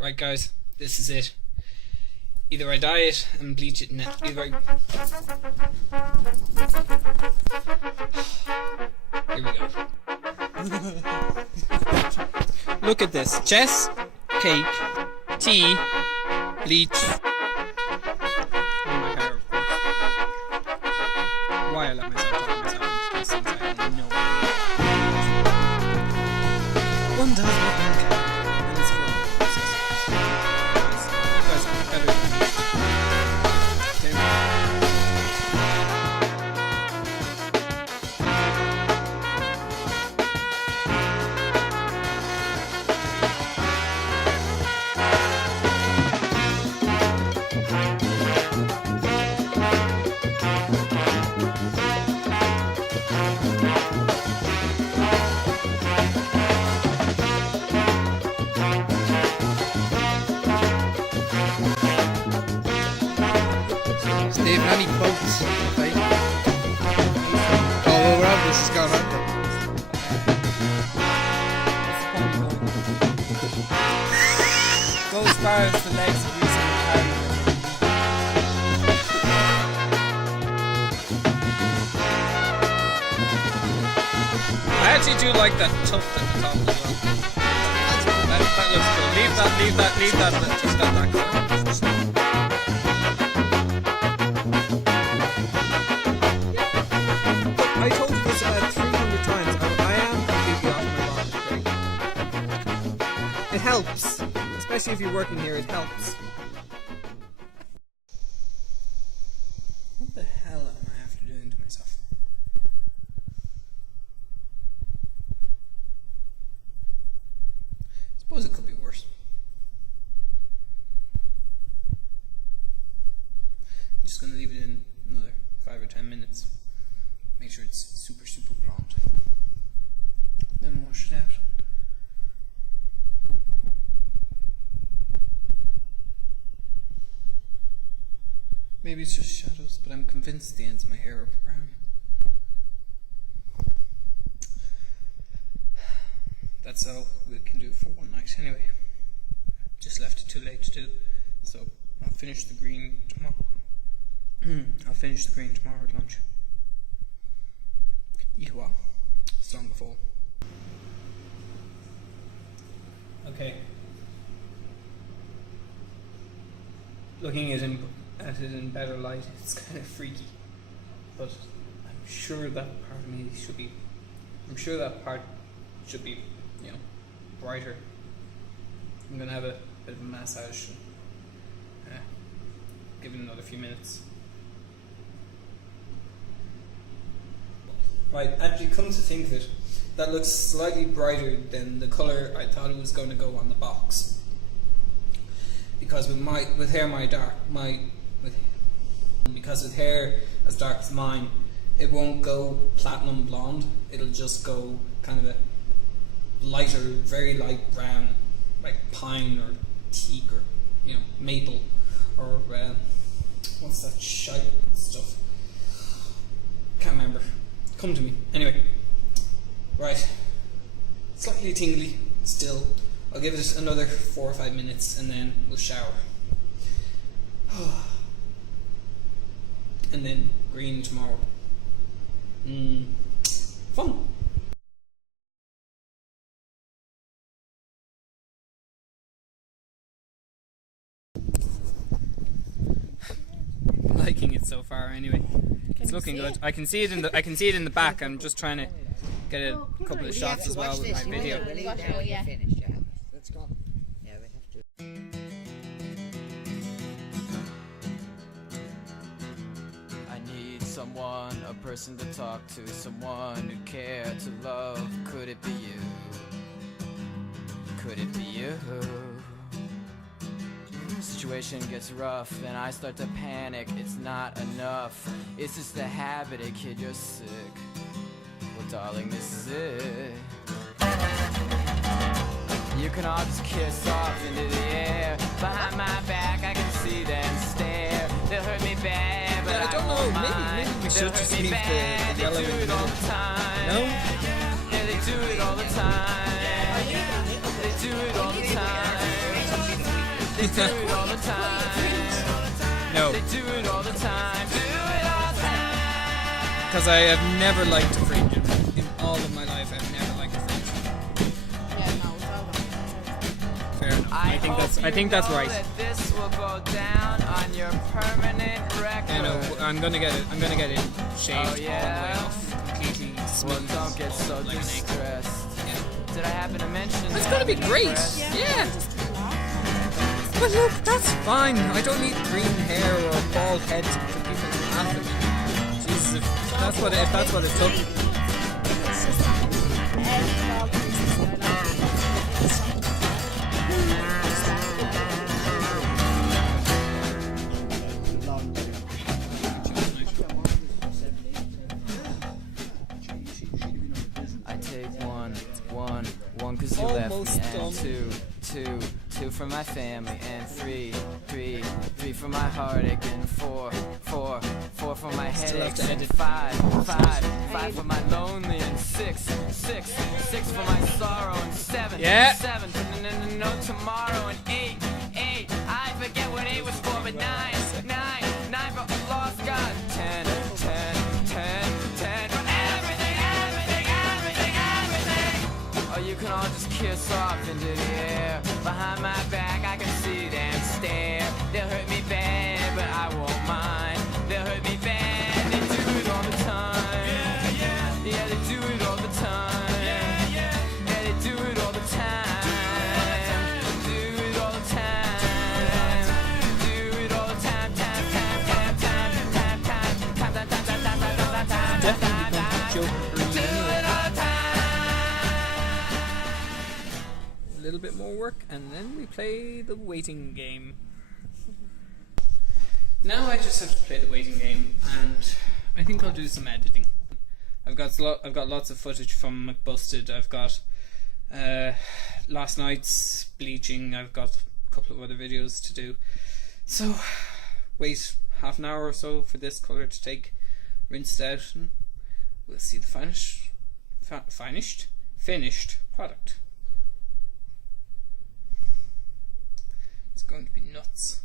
Right, guys, this is it. Either I dye it and bleach it now. Here we go. Look at this. Chess, cake, tea, bleach. And my hair, of course. Why I let myself talk myself into these things, I have no idea. One does what one can. And it's fun. You guys are better than me. Okay. Dave, any quotes? Okay. Oh, well, Rob, this is going on. Go as far as the legs of using the carry. I actually do like that tuft at the top as well. That looks cool. Leave that. Just got that cool. I told you this about 300 times. I am completely off my body. It helps. Especially if you're working here, it helps. What the hell am I after doing to myself? I suppose it could be worse. I'm just going to leave it in another 5 or 10 minutes. Make sure it's super blonde. Then wash it out. Maybe it's just shadows, but I'm convinced the ends of my hair are brown. That's all we can do for one night anyway. Just left it too late to do, so I'll finish the green tomorrow. I'll finish the green tomorrow at lunch. Ihwa. Song before. Okay. Looking at it in better light, it's kind of freaky. But I'm sure that part of me should be. I'm sure that part should be, brighter. I'm gonna have a bit of a massage. Give it another few minutes. Right, actually, come to think of it, that looks slightly brighter than the colour I thought it was going to go on the box. Because with hair as dark as mine, it won't go platinum blonde. It'll just go kind of a lighter, very light brown, like pine or teak or maple or what's that shite stuff? Can't remember. Come to me. Anyway, right. Slightly tingly still. I'll give it another 4 or 5 minutes and then we'll shower. And then green tomorrow. Fun. Liking it so far anyway. It's looking good. I can see it in the back. I'm just trying to get a couple of shots as well with my video. Let's go. Yeah, we have to. I need someone, a person to talk to, someone who care to love. Could it be you? Could it be you? Situation gets rough and I start to panic. It's not enough. It's just a habit, kid, you're sick. Well, darling, this is it. You can all just kiss off into the air. Behind my back, I can see them stare. They'll hurt me bad, but I don't know. Maybe we should just leave the yellow in the middle. No? Yeah, they do it all the time. They do it all the time. They do it all the time. No, They do it all the time. Do it all the time. because I have never liked a fringe. In all of my life, I've never liked a fringe. Yeah, no, it's all right. Fair enough. I think that's know right. That this will go down on your permanent record. You know, I'm gonna get it shaved all the way yeah? off, completely Well, smooth. don't get so like an egg. distressed. Did I happen to mention It's that gonna be in the great. press? Yeah. Just laugh. But look, that's fine. I don't need green hair or a bald head to for people to laugh at me. Jesus, if that's what it took. It's just every dog thinks I like it. I take one, cause you Almost left me, done. and two for my family, and three for my heartache, and four for my Still have headaches, to and edit. five for my lonely, and six for my sorrow, and seven Yeah. for no tomorrow, and eight, I forget what eight was for, but nine for a lost God, 10 for everything. Oh, you can all just kiss off into the air. Behind my back, I can see them stare. They'll hurt me bad, but I won't mind. They'll hurt me bad. They do it all the time. Yeah, they do it all the time. Yeah, they do it all the time. Do it all the time. Do it all the time. Definitely become Joker Green Do anyway. it all the time. A little bit more work, and then we play the waiting game. Now I just have to play the waiting game, and I think I'll do some editing. I've got lots of footage from McBusted. I've got last night's bleaching. I've got a couple of other videos to do. So wait half an hour or so for this colour to take, rinsed out, and we'll see the finished product. It's going to be nuts.